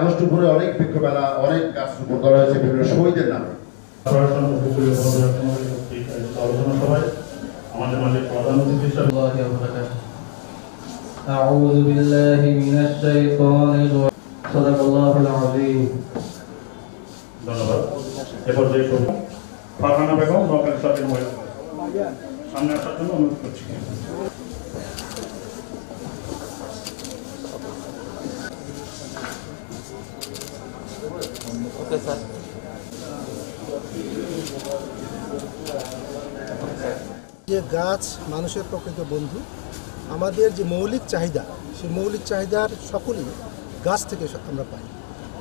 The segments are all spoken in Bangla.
আগস্ট উপরে অনেক বিক্ষোভেলা অনেক কাজ করা হয়েছে বিভিন্ন শহীদের নামে। আলোচনা সভায় আমাদের মাঝে প্রধান অতিথি হিসেবে أعوذ بالله من الشيطان الرجيم صدق الله العظيم ধন্যবাদ। এরপর যে ফারহানা বেগম নওগাঁ সাথে মহিলা সামনে আসার জন্য অনুরোধ করছি। যে গাছ মানুষের প্রকৃত বন্ধু, আমাদের যে মৌলিক চাহিদা সেই মৌলিক চাহিদার সকলই গাছ থেকে আমরা পাই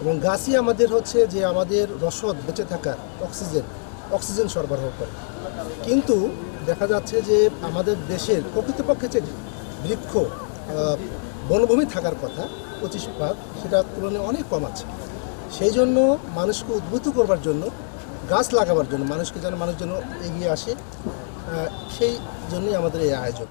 এবং গাছই আমাদের হচ্ছে যে আমাদের রসদ বেঁচে থাকার অক্সিজেন সরবরাহ করে। কিন্তু দেখা যাচ্ছে যে আমাদের দেশের প্রকৃতপক্ষে যে বৃক্ষ বনভূমি থাকার কথা 25%, সেটা তুলনায় অনেক কম আছে। সেই জন্য মানুষকে উদ্বুদ্ধ করবার জন্য, গাছ লাগাবার জন্য, মানুষ যেন এগিয়ে আসে, সেই জন্যই আমাদের এই আয়োজন।